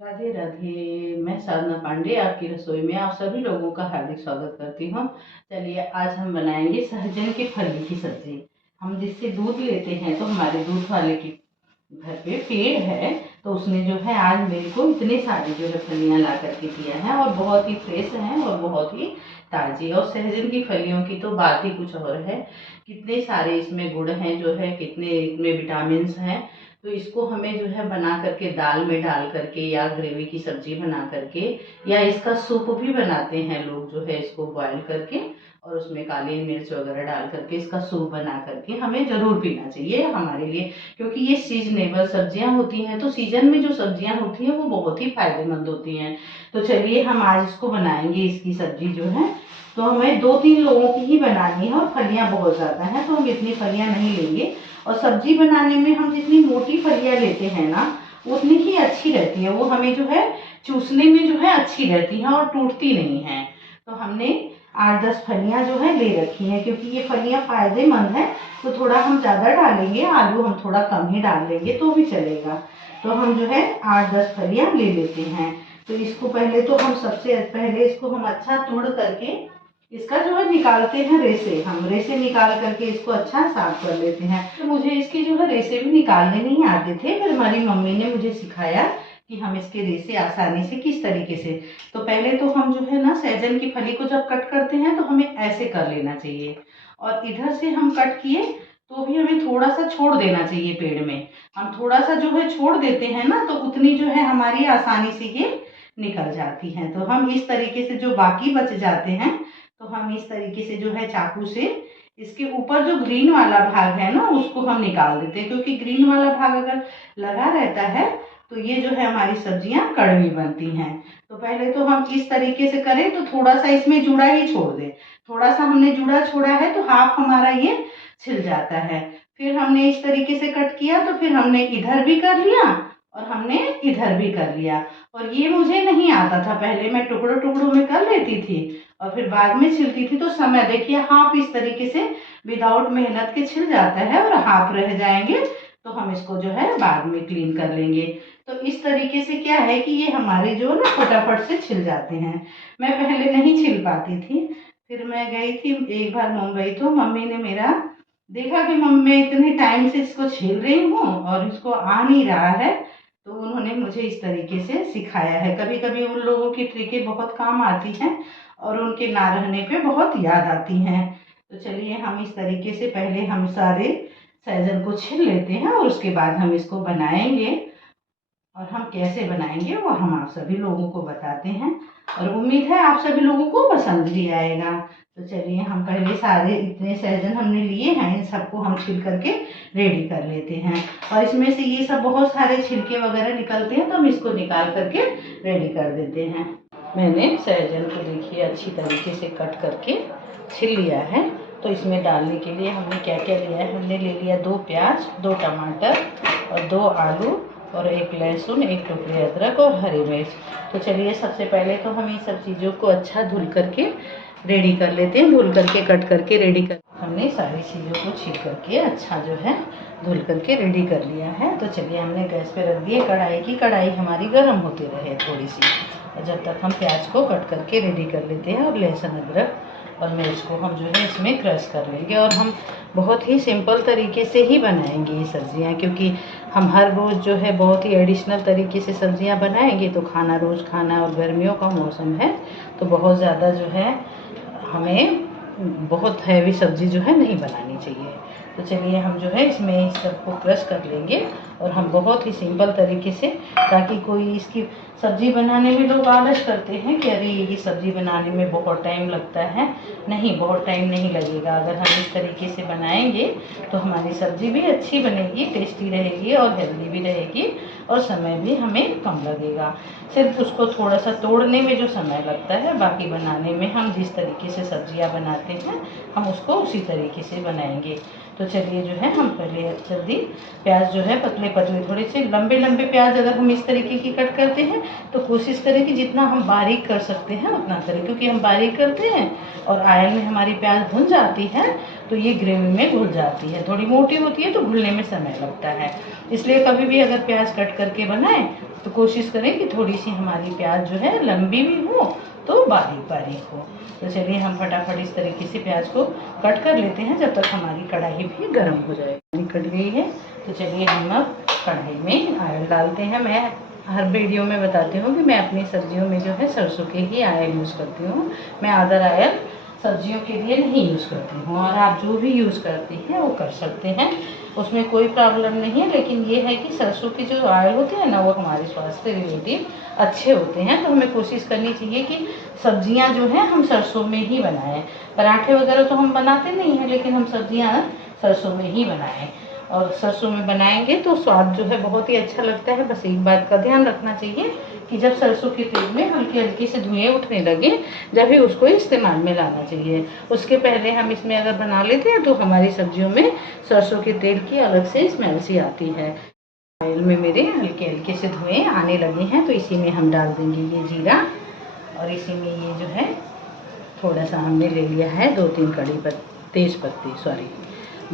राधे राधे। मैं साधना पांडे आपकी रसोई में आप सभी लोगों का हार्दिक स्वागत करती हूँ। चलिए आज हम बनाएंगे सहजन की फली की सब्जी। हम जिससे दूध लेते हैं तो हमारे दूध वाले की घर पे पेड़ है, तो उसने जो है आज मेरे को इतने सारे जो है फलियां ला करके दिया है और बहुत ही फ्रेश हैं और बहुत ही ताजी। और सहजन की फलियों की तो बात ही कुछ और है। कितने सारे इसमें गुण हैं, जो है कितने इसमें विटामिन हैं। तो इसको हमें जो है बना करके दाल में डाल करके या ग्रेवी की सब्जी बना करके या इसका सूप भी बनाते हैं लोग, जो है इसको बॉईल करके और उसमें काली मिर्च वगैरह डाल करके इसका सूप बना करके हमें जरूर पीना चाहिए हमारे लिए। क्योंकि ये सीजनेबल सब्जियां होती हैं, तो सीजन में जो सब्जियां होती हैं वो बहुत ही फायदेमंद होती हैं। तो चलिए हम आज इसको बनाएंगे, इसकी सब्जी जो है। तो हमें 2-3 लोगों की ही बनानी है और फलियां बहुत ज़्यादा हैं, तो हम इतनी फलियां नहीं लेंगे। और सब्जी बनाने में हम जितनी मोटी फलियां लेते हैं ना, उतनी ही अच्छी रहती है। वो हमें जो है चूसने में जो है अच्छी रहती है और टूटती नहीं है। तो हमने 8-10 फलियां जो है ले रखी हैं, क्योंकि ये फलियां फायदेमंद है। तो थोड़ा हम ज़्यादा डालेंगे, आलू हम थोड़ा कम ही डाल लेंगे तो भी चलेगा। तो हम जो है 8-10 फलियां ले लेते हैं। तो इसको पहले तो हम सबसे पहले इसको हम अच्छा तोड़ करके इसका जो है निकालते हैं रेसे। हम रेसे निकाल करके इसको अच्छा साफ कर लेते हैं। तो मुझे इसके जो है रेसे भी निकालने नहीं आते थे, फिर हमारी मम्मी ने मुझे सिखाया कि हम इसके रेसे आसानी से किस तरीके से। तो पहले तो हम जो है ना सहजन की फली को जब कट करते हैं तो हमें ऐसे कर लेना चाहिए, और इधर से हम कट किए तो भी हमें थोड़ा सा छोड़ देना चाहिए पेड़ में। हम थोड़ा सा जो है छोड़ देते हैं ना, तो उतनी जो है हमारी आसानी से ये निकल जाती हैं। तो हम इस तरीके से जो बाकी बच जाते हैं, तो हम इस तरीके से जो है चाकू से इसके ऊपर जो ग्रीन वाला भाग है ना, उसको हम निकाल देते हैं। क्योंकि ग्रीन वाला भाग अगर लगा रहता है तो ये जो है हमारी सब्जियां कड़वी बनती हैं। तो पहले तो हम इस तरीके से करें तो थोड़ा सा इसमें जुड़ा ही छोड़ दें। थोड़ा सा हमने जुड़ा छोड़ा है तो हाफ हमारा ये छिल जाता है। फिर हमने इस तरीके से कट किया, तो फिर हमने इधर भी कर लिया और हमने इधर भी कर लिया। और ये मुझे नहीं आता था, पहले मैं टुकड़ों टुकड़ों में कर लेती थी और फिर बाद में छिलती थी। तो समय देखिए, हाफ इस तरीके से विदाउट मेहनत के छिल जाता है और हाफ रह जाएंगे, तो हम इसको जो है बाद में क्लीन कर लेंगे। तो इस तरीके से क्या है कि ये हमारे जो ना फटाफट से छिल जाते हैं। मैं पहले नहीं छिल पाती थी। फिर मैं गई थी एक बार मुंबई, तो मम्मी ने मेरा देखा कि मम्मी इतने टाइम से इसको छील रही हूँ और इसको आ नहीं रहा है, तो उन्होंने मुझे इस तरीके से सिखाया है। कभी कभी उन लोगों की ट्रिकें बहुत काम आती हैं और उनके ना रहने पे बहुत याद आती हैं। तो चलिए हम इस तरीके से पहले हम सारे सहजन को छील लेते हैं और उसके बाद हम इसको बनाएंगे। और हम कैसे बनाएंगे वो हम आप सभी लोगों को बताते हैं, और उम्मीद है आप सभी लोगों को पसंद भी आएगा। तो चलिए हम पहले सारे इतने सहजन हमने लिए हैं, इन सबको हम छिल करके रेडी कर लेते हैं। और इसमें से ये सब बहुत सारे छिलके वगैरह निकलते हैं, तो हम इसको निकाल करके रेडी कर देते हैं। मैंने सहजन को देखिए अच्छी तरीके से कट करके छिल लिया है। तो इसमें डालने के लिए हमने क्या क्या लिया है, हमने ले लिया 2 प्याज, 2 टमाटर और 2 आलू और 1 लहसुन, 1 टुकड़े अदरक और हरी मिर्च। तो चलिए सबसे पहले तो हम इन सब चीज़ों को अच्छा धुल करके रेडी कर लेते हैं। धुल करके कट करके रेडी कर हमने सारी चीज़ों को छील करके अच्छा जो है धुल करके रेडी कर लिया है। तो चलिए हमने गैस पे रख दिए कढ़ाई की, कढ़ाई हमारी गर्म होती रहे थोड़ी सी, और जब तक हम प्याज को कट करके रेडी कर लेते हैं और लहसुन अदरक और मिर्च को हम जो है इसमें क्रश कर लेंगे। और हम बहुत ही सिंपल तरीके से ही बनाएंगे ये सब्जियां, क्योंकि हम हर रोज़ जो है बहुत ही एडिशनल तरीके से सब्जियां बनाएंगे तो खाना रोज़ खाना, और गर्मियों का मौसम है तो बहुत ज़्यादा जो है हमें बहुत हैवी सब्जी जो है नहीं बनानी चाहिए। तो चलिए हम जो है इसमें इस सबको क्रश कर लेंगे, और हम बहुत ही सिंपल तरीके से, ताकि कोई इसकी सब्ज़ी बनाने में लोग आलस करते हैं कि अरे ये सब्ज़ी बनाने में बहुत टाइम लगता है। नहीं, बहुत टाइम नहीं लगेगा। अगर हम इस तरीके से बनाएंगे तो हमारी सब्ज़ी भी अच्छी बनेगी, टेस्टी रहेगी और हेल्दी भी रहेगी, और समय भी हमें कम लगेगा। सिर्फ उसको थोड़ा सा तोड़ने में जो समय लगता है, बाकी बनाने में हम जिस तरीके से सब्जियां बनाते हैं हम उसको उसी तरीके से बनाएंगे। तो चलिए जो है हम पहले जल्दी प्याज जो है पतले पतले, थोड़े से लंबे लंबे प्याज अगर हम इस तरीके की कट करते हैं तो कोशिश करें कि जितना हम बारीक कर सकते हैं उतना करें, क्योंकि हम बारीक करते हैं और ऑयल में हमारी प्याज भुन जाती है तो ये ग्रेवी में घुल जाती है। थोड़ी मोटी होती है तो घुलने में समय लगता है, इसलिए कभी भी अगर प्याज कट करके बनाएं तो कोशिश करें कि थोड़ी सी हमारी प्याज जो है लंबी भी हो तो बारीक बारीक हो। तो चलिए हम फटाफट इस तरीके से प्याज को कट कर लेते हैं जब तक हमारी कढ़ाई भी गर्म हो जाए। कट गई है तो चलिए हम अब कढ़ाई में ऑयल डालते हैं। मैं हर वीडियो में बताती हूँ कि मैं अपनी सब्जियों में जो है सरसों के ही ऑयल यूज़ करती हूँ, मैं अदर ऑयल सब्जियों के लिए नहीं यूज़ करती हूँ। और आप जो भी यूज़ करती हैं वो कर सकते हैं, उसमें कोई प्रॉब्लम नहीं है। लेकिन ये है कि सरसों के जो ऑयल होते हैं ना वो हमारे स्वास्थ्य रिलेटिव अच्छे होते हैं, तो हमें कोशिश करनी चाहिए कि सब्जियां जो हैं हम सरसों में ही बनाएं। पराठे वगैरह तो हम बनाते नहीं हैं, लेकिन हम सब्जियां सरसों में ही बनाएं। और सरसों में बनाएंगे तो स्वाद जो है बहुत ही अच्छा लगता है। बस एक बात का ध्यान रखना चाहिए कि जब सरसों के तेल में हल्की हल्की से धुएँ उठने लगे जब भी उसको इस्तेमाल में लाना चाहिए। उसके पहले हम इसमें अगर बना लेते हैं तो हमारी सब्जियों में सरसों के तेल की अलग से स्मेल सी आती है। ऑयल में मेरे हल्के हल्के से धुएँ आने लगे हैं तो इसी में हम डाल देंगे ये जीरा, और इसी में ये जो है थोड़ा सा हमने ले लिया है 2-3 तेज पत्ते,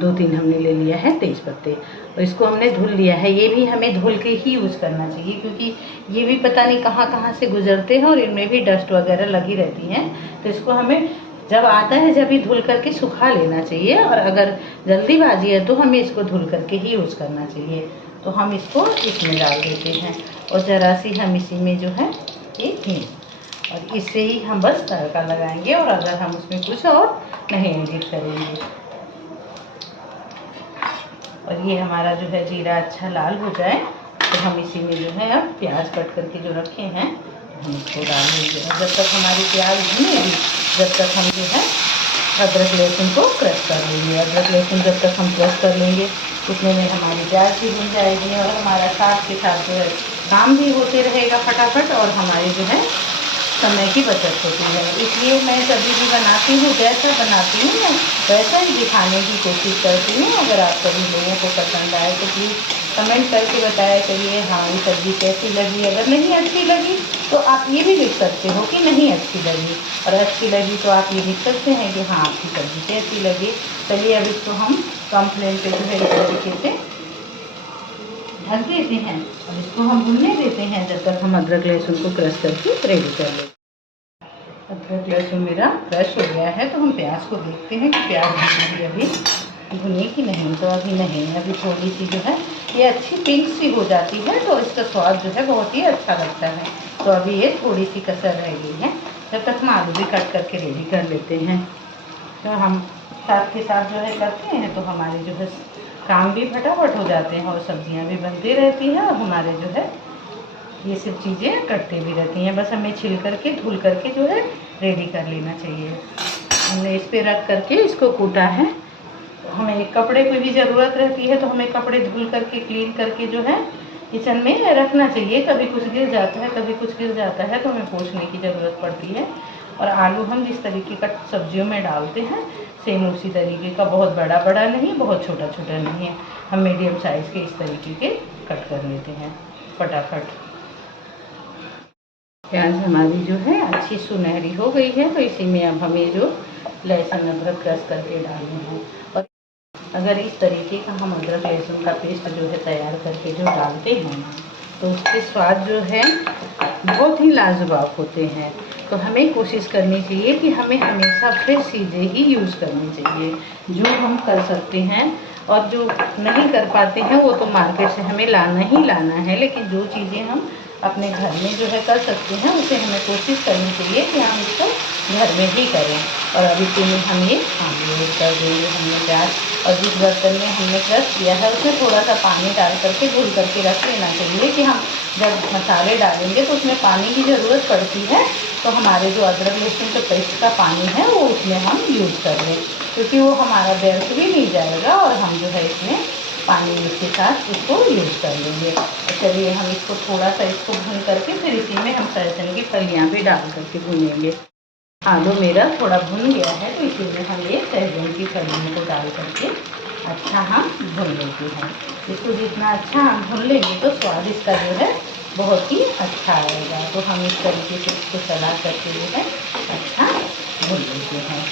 2-3 हमने ले लिया है तेज पत्ते, और इसको हमने धुल लिया है। ये भी हमें धुल के ही यूज़ करना चाहिए, क्योंकि ये भी पता नहीं कहाँ कहाँ से गुजरते हैं और इनमें भी डस्ट वगैरह लगी रहती है। तो इसको हमें जब आता है जब ही धुल करके सुखा लेना चाहिए, और अगर जल्दीबाजी है तो हमें इसको धुल करके ही यूज़ करना चाहिए। तो हम इसको इसमें डाल देते हैं, और ज़रा सी हम इसी में जो है एक हिंग, और इससे ही हम बस तड़का लगाएंगे, और अगर हम उसमें कुछ और नहीं एडिट करेंगे। और ये हमारा जो है जीरा अच्छा लाल हो जाए तो हम इसी में जो है अब प्याज कट करके जो रखे हैं हम इसको डाल देंगे। और जब तक हमारी प्याज भुनेगी जब तक हम जो है अदरक लहसुन को क्रश कर लेंगे। अदरक लहसुन जब तक हम क्रश कर लेंगे उतने में हमारी प्याज भी भुन जाएगी, और हमारा साथ के साथ जो है काम भी होते रहेगा फटाफट, और हमारी जो है समय की बचत होती है। इसलिए मैं कभी भी बनाती हूँ जैसा बनाती हूँ मैं वैसा ही दिखाने की कोशिश करती हूँ। अगर आप सभी लोगों को पसंद आए तो प्लीज़ कमेंट करके बताया करिए हाँ ये सब्ज़ी कैसी लगी। अगर नहीं अच्छी लगी तो आप ये भी लिख सकते हो कि नहीं अच्छी लगी, और अच्छी लगी तो आप ये लिख सकते हैं कि हाँ आपकी सब्ज़ी कैसी लगी। चलिए अब इसको हम कम फ्लेम पे जो है इस तरीके से ढक देते हैं, और इसको हम भूनने देते हैं जब तक हम अदरक लहसुन को क्रश करके रेडी कर लेते हैं। अदरक लहसुन मेरा क्रश हो गया है तो हम प्याज को देखते हैं कि प्याज हमारी अभी भुनी कि नहीं। तो अभी नहीं, अभी थोड़ी सी जो है ये अच्छी पिंक सी हो जाती है तो इसका स्वाद जो है बहुत ही अच्छा लगता है। तो अभी ये थोड़ी सी कसर रह गई है, जब तक हम आलू भी कट करके रेडी कर लेते हैं। तो हम साथ के साथ जो है करते हैं तो हमारे जो है काम भी फटाफट हो जाते हैं, और सब्जियां भी बनती रहती हैं, और हमारे जो है ये सब चीज़ें कटती भी रहती हैं। बस हमें छिल करके धुल करके जो है रेडी कर लेना चाहिए। हमने इस पर रख करके इसको कूटा है। हमें एक कपड़े की भी ज़रूरत रहती है तो हमें कपड़े धुल करके क्लीन करके जो है किचन में रखना चाहिए। कभी कुछ गिर जाता है कभी कुछ गिर जाता है तो हमें पोंछने की ज़रूरत पड़ती है। और आलू हम जिस तरीके का सब्जियों में डालते हैं सेम उसी तरीके का, बहुत बड़ा बड़ा नहीं बहुत छोटा छोटा नहीं है, हम मीडियम साइज़ के इस तरीके के कट कर लेते हैं फटाफट। प्याज हमारी जो है अच्छी सुनहरी हो गई है तो इसी में अब हमें जो लहसुन अदरक क्रश करके डालना है। और अगर इस तरीके का हम अदरक लहसुन का पेस्ट जो है तैयार करके जो डालते हैं तो उसके स्वाद जो है बहुत ही लाजवाब होते हैं। तो हमें कोशिश करनी चाहिए कि हमें हमेशा फ्रेश चीज़ें ही यूज़ करनी चाहिए, जो हम कर सकते हैं। और जो नहीं कर पाते हैं वो तो मार्केट से हमें लाना ही लाना है, लेकिन जो चीज़ें हम अपने घर में जो है कर सकते हैं उसे हमें कोशिश करनी चाहिए कि हम इसको घर में ही करें। और अब इसी में हम ये आलू ऐड कर देंगे हमने प्याज, और जिस बर्तन में हमने क्रश किया है उसमें थोड़ा सा पानी डाल करके धुल करके रख लेना चाहिए कि हम जब मसाले डालेंगे तो उसमें पानी की ज़रूरत पड़ती है, तो हमारे जो अदरक लहसुन के पेस्ट का पानी है वो उसमें हम यूज़ कर लें, क्योंकि वो हमारा व्यर्थ भी नहीं जाएगा और हम जो है इसमें पानी के साथ इसको यूज़ कर लेंगे। तो चलिए हम इसको थोड़ा सा इसको भून करके फिर इसी में हम सहजन की फलियाँ भी डाल करके भूनेंगे। आलू मेरा थोड़ा भुन गया है तो इसी में हम ये सहजन की फलियों को डाल करके अच्छा हम भून लेते हैं। इसको जितना अच्छा हम भून लेंगे तो स्वाद इसका जो है बहुत ही अच्छा आएगा। तो हम इस तरीके से इसको चला करके जो है अच्छा भून लेते हैं।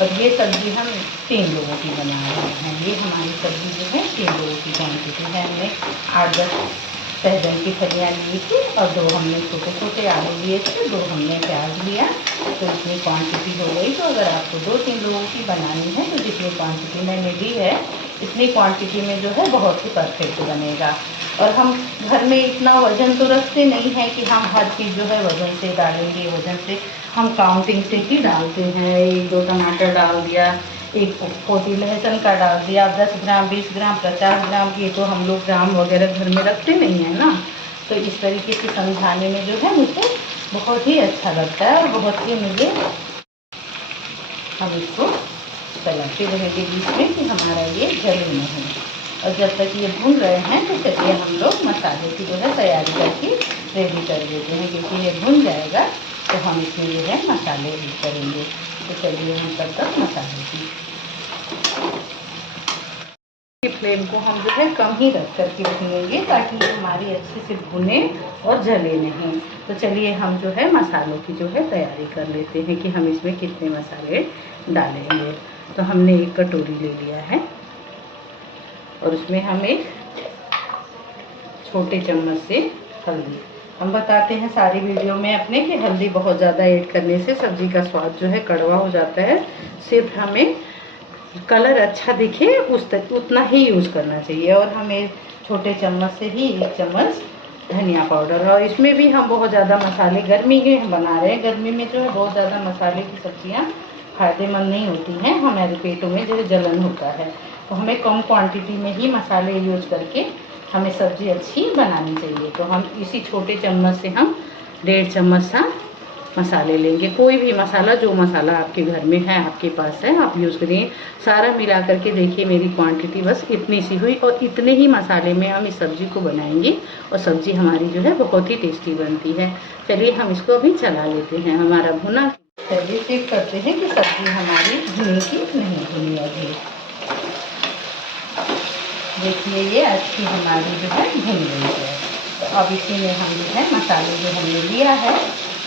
और ये सब्ज़ी हम 3 लोगों की बना रहे हैं। ये हमारी सब्ज़ी जो है 3 लोगों की क्वान्टिटी है। हमने 8-10 सहजन की फलियाँ ली थी और 2 हमने छोटे छोटे आलू लिए थे, 2 हमने प्याज लिया। तो इतनी क्वांटिटी हो गई। तो अगर आपको 2-3 लोगों की बनानी है तो जितनी क्वांटिटी मैंने ली है इतनी क्वांटिटी में जो है बहुत ही परफेक्ट बनेगा। और हम घर में इतना वज़न तो रखते नहीं हैं कि हम हर चीज़ जो है वज़न से डालेंगे। वज़न से हम काउंटिंग से ही डालते हैं। 1-2 टमाटर डाल दिया, 1 पोटी लहसुन का डाल दिया, 10 ग्राम, 20 ग्राम, 50 ग्राम, ये तो हम लोग ग्राम वगैरह घर में रखते नहीं हैं ना। तो इस तरीके से समझाने में जो है मुझे बहुत ही अच्छा लगता है और बहुत ही मुझे हम इसको चलाते रहेंगे बीच में कि हमारा ये जले नहीं। और जब तक ये भून रहे हैं तो चलिए हम लोग मसाले की जो है तैयारी करके रेडी कर देते हैं, क्योंकि ये भून जाएगा तो हम इसमें जो है मसाले ऐड करेंगे। तो चलिए हम तब तक मसाले की फ्लेम को हम जो है कम ही रख करके भूनेंगे ताकि ये हमारी अच्छे से भुने और जले नहीं। तो चलिए हम जो है मसालों की जो है तैयारी कर लेते हैं कि हम इसमें कितने मसाले डालेंगे। तो हमने 1 कटोरी ले लिया है और उसमें हम 1 छोटे चम्मच से हल्दी। हम बताते हैं सारी वीडियो में अपने कि हल्दी बहुत ज़्यादा ऐड करने से सब्ज़ी का स्वाद जो है कड़वा हो जाता है। सिर्फ हमें कलर अच्छा दिखे उतना ही यूज़ करना चाहिए। और हमें छोटे चम्मच से ही 1 चम्मच धनिया पाउडर। और इसमें भी हम बहुत ज़्यादा मसाले गर्मी के बना रहे हैं। गर्मी में जो है बहुत ज़्यादा मसाले की सब्जियां फ़ायदेमंद नहीं होती हैं, हमारे पेटों में जो है जलन होता है। तो हमें कम क्वांटिटी में ही मसाले यूज करके हमें सब्ज़ी अच्छी बनानी चाहिए। तो हम इसी छोटे चम्मच से हम 1.5 चम्मच सा मसाले लेंगे। कोई भी मसाला, जो मसाला आपके घर में है, आपके पास है, आप यूज़ करिए। सारा मिला करके देखिए मेरी क्वांटिटी बस इतनी सी हुई और इतने ही मसाले में हम इस सब्ज़ी को बनाएंगे और सब्ज़ी हमारी जो है बहुत ही टेस्टी बनती है। चलिए हम इसको अभी चला लेते हैं। हमारा भुना, चलिए चेक करते हैं कि सब्ज़ी हमारी भुनी की नहीं भुनी अभी। देखिए ये अच्छी हमारी जो है भुन गई है। तो अब इसी में हम जो है मसाले जो हमने लिया है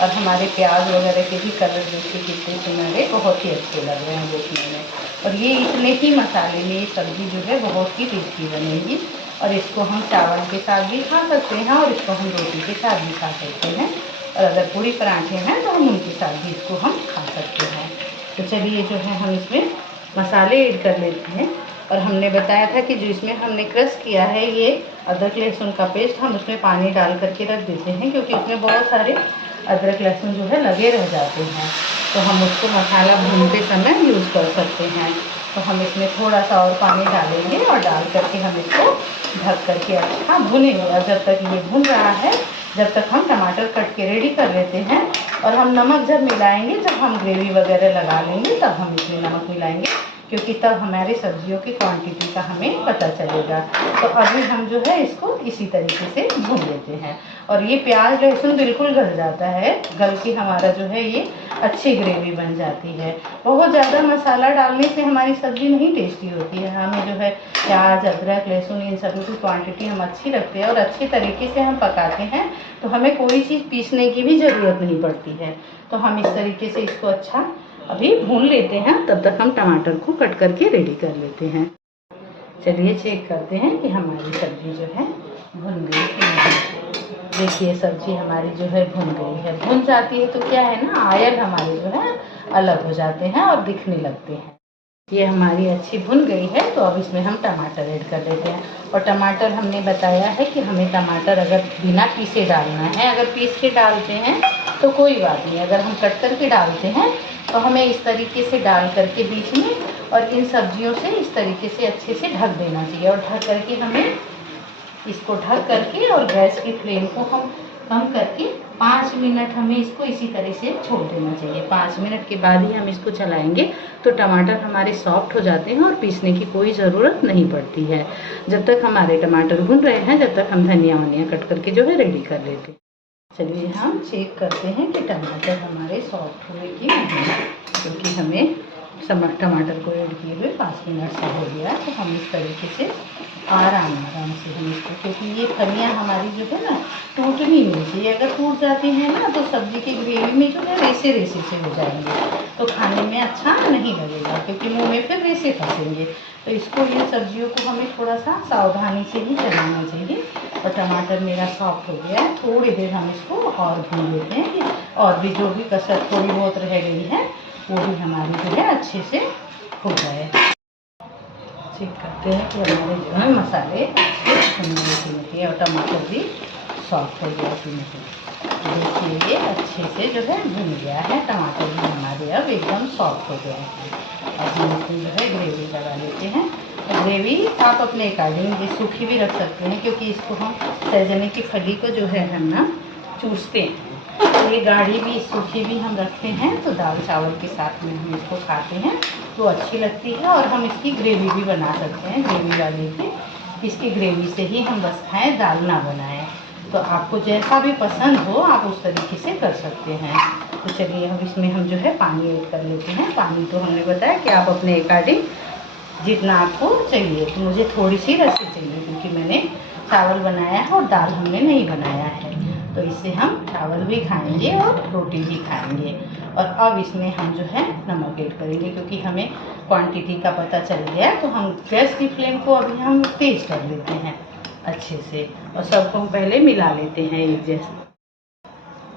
और हमारे प्याज वगैरह के भी कलर देखिए कितने सुनहरे, बहुत ही अच्छे लग रहे हैं देखने में। और ये इतने ही मसाले में ये सब्ज़ी जो है बहुत ही टेस्टी बनेगी। और इसको हम चावल के साथ भी खा सकते हैं और इसको हम रोटी के साथ भी खा सकते हैं। और अगर पूरी पराठे हैं तो हम उनके साथ भी इसको हम खा सकते हैं। तो चलिए जो है हम इसमें मसाले ऐड कर लेते हैं। और हमने बताया था कि जो इसमें हमने क्रश किया है ये अदरक लहसुन का पेस्ट, हम उसमें पानी डाल करके रख देते हैं, क्योंकि उसमें बहुत सारे अदरक लहसुन जो है लगे रह जाते हैं। तो हम उसको मसाला भूनते समय यूज़ कर सकते हैं। तो हम इसमें थोड़ा सा और पानी डालेंगे और डाल करके हम इसको ढक करके अच्छा भुनेंगे। और जब तक ये भुन रहा है, जब तक हम टमाटर कट के रेडी कर लेते हैं। और हम नमक जब मिलाएंगे, जब हम ग्रेवी वगैरह लगा लेंगे तब हम इसमें नमक मिलाएंगे, क्योंकि तब हमारी सब्जियों की क्वांटिटी का हमें पता चलेगा। तो अभी हम जो है इसको इसी तरीके से भून लेते हैं। और ये प्याज लहसुन बिल्कुल गल जाता है, गल के हमारा जो है ये अच्छी ग्रेवी बन जाती है। बहुत ज़्यादा मसाला डालने से हमारी सब्ज़ी नहीं टेस्टी होती है। हमें जो है प्याज अदरक लहसुन इन सभी की क्वांटिटी हम अच्छी रखते हैं और अच्छे तरीके से हम पकाते हैं, तो हमें कोई चीज़ पीसने की भी ज़रूरत नहीं पड़ती है। तो हम इस तरीके से इसको अच्छा अभी भून लेते हैं। तब तक हम टमाटर को कट करके रेडी कर लेते हैं। चलिए चेक करते हैं कि हमारी सब्ज़ी जो है भुन गई कि नहीं। देखिए सब्ज़ी हमारी जो है भुन गई है। भुन जाती है तो क्या है ना, आयल हमारे जो है अलग हो जाते हैं और दिखने लगते हैं। ये हमारी अच्छी भुन गई है। तो अब इसमें हम टमाटर ऐड कर देते हैं। और टमाटर हमने बताया है कि हमें टमाटर अगर बिना पीसे डालना है, अगर पीस के डालते हैं तो कोई बात नहीं, अगर हम कट करके डालते हैं तो हमें इस तरीके से डाल करके बीच में और इन सब्जियों से इस तरीके से अच्छे से ढक देना चाहिए। और ढक करके हमें इसको ढक करके और गैस की फ्लेम को हम कम करके 5 मिनट हमें इसको इसी तरह से छोड़ देना चाहिए। 5 मिनट के बाद ही हम इसको चलाएंगे तो टमाटर हमारे सॉफ्ट हो जाते हैं और पीसने की कोई ज़रूरत नहीं पड़ती है। जब तक हमारे टमाटर भुन रहे हैं, जब तक हम धनिया वनिया कट करके जो है रेडी कर लेते हैं। चलिए हम चेक करते हैं कि टमाटर हमारे सॉफ्ट हुए कि नहीं, क्योंकि हमें टमाटर को ऐड किए हुए 5 मिनट से हो गया। तो हम इस तरीके से आराम से हम इसको, क्योंकि ये फलियाँ हमारी जो है ना टूटनी नहीं चाहिए। अगर टूट जाती हैं ना तो सब्ज़ी की ग्रेवी में जो है रेसे रेसे से हो जाएंगे, तो खाने में अच्छा नहीं लगेगा, क्योंकि मुंह में फिर रेसे फंसेंगे। तो इसको, ये सब्जियों को हमें थोड़ा सा सावधानी से ही चलाना चाहिए। और टमाटर मेरा सॉफ्ट हो गया है, थोड़ी देर हम इसको और भून लेते हैं कि और भी जो भी कसर थोड़ी बहुत रह गई है वो भी हमारी जो है अच्छे से हो जाए। चेक करते हैं कि हमारे जो है मसाले अच्छे भुने कि नहीं, और टमाटर भी सॉफ्ट हो गया कि नहीं। देखिए ये अच्छे से जो है भुन गया है, टमाटर भी हमारे अब एकदम सॉफ्ट हो गया है। अब हम इसमें जो है ग्रेवी लगा लेते हैं। तो ग्रेवी आप अपने अकॉर्डिंग सूखी भी रख सकते हैं, क्योंकि इसको हम सहजने की फली को जो है हम ना चूसते हैं, तो ये गाढ़ी भी सूखी भी हम रखते हैं। तो दाल चावल के साथ में हम इसको खाते हैं तो अच्छी लगती है। और हम इसकी ग्रेवी भी बना सकते हैं, ग्रेवी वाली भी, इसकी ग्रेवी से ही हम बस खाएँ, दाल ना बनाएं। तो आपको जैसा भी पसंद हो आप उस तरीके से कर सकते हैं। तो चलिए अब इसमें हम जो है पानी ऐड कर लेते हैं। पानी तो हमने बताया कि आप अपने अकॉर्डिंग जितना आपको चाहिए। तो मुझे थोड़ी सी रस्सी चाहिए, क्योंकि मैंने चावल बनाया है और दाल हमने नहीं बनाया है। तो इससे हम चावल भी खाएंगे और रोटी भी खाएंगे। और अब इसमें हम जो है नमक ऐड करेंगे, क्योंकि हमें क्वांटिटी का पता चल गया है। तो हम गैस की फ्लेम को अभी हम तेज़ कर लेते हैं अच्छे से, और सबको हम पहले मिला लेते हैं एक जैसे।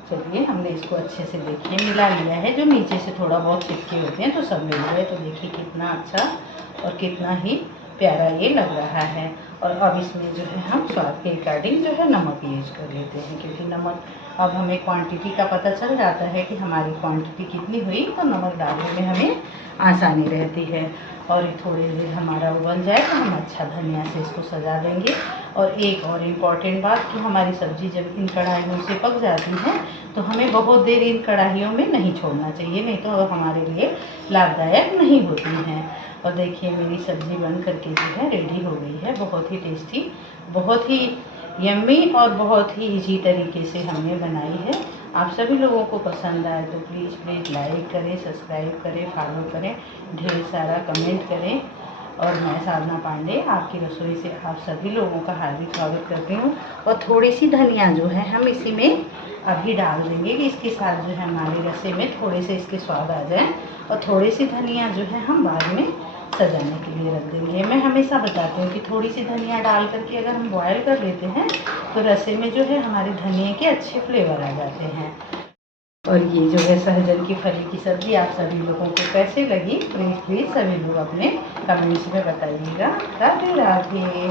चलिए हमने इसको अच्छे से देखिए मिला लिया है। जो नीचे से थोड़ा बहुत चिपके होते हैं तो सब मिल गए। तो देखिए कितना अच्छा और कितना ही प्यारा ये लग रहा है। और अब इसमें जो है हम स्वाद के अकॉर्डिंग जो है नमक यूज कर लेते हैं, क्योंकि नमक अब हमें क्वांटिटी का पता चल जाता है कि हमारी क्वांटिटी कितनी हुई, तो नमक डालने में हमें आसानी रहती है। और ये थोड़ी देर हमारा उबल जाए तो हम अच्छा धनिया से इसको सजा देंगे। और एक और इम्पॉर्टेंट बात कि हमारी सब्ज़ी जब इन कढ़ाइयों से पक जाती है तो हमें बहुत देर इन कढ़ाइयों में नहीं छोड़ना चाहिए, नहीं तो हमारे लिए लाभदायक नहीं होती हैं। और देखिए मेरी सब्ज़ी बन करके जो है रेडी हो गई है। बहुत ही टेस्टी, बहुत ही यम्मी और बहुत ही इजी तरीके से हमने बनाई है। आप सभी लोगों को पसंद आए तो प्लीज़ लाइक करें, सब्सक्राइब करें, फॉलो करें, ढेर सारा कमेंट करें। और मैं साधना पांडे आपकी रसोई से आप सभी लोगों का हार्दिक स्वागत करती हूँ। और थोड़ी सी धनिया जो है हम इसी में अभी डाल देंगे, कि इसके साथ जो है हमारे रसे में थोड़े से इसके स्वाद आ जाए। और थोड़ी सी धनिया जो है हम बाद में सजाने के लिए रख देंगे। मैं हमेशा बताती हूँ कि थोड़ी सी धनिया डाल करके अगर हम बॉयल कर लेते हैं तो रसे में जो है हमारे धनिया के अच्छे फ्लेवर आ जाते हैं। और ये जो है सहजन की फली की सब्ज़ी आप सभी लोगों को कैसे लगी, प्लीज़ सभी लोग अपने कमेंट्स में बताइएगा। राधे राधे।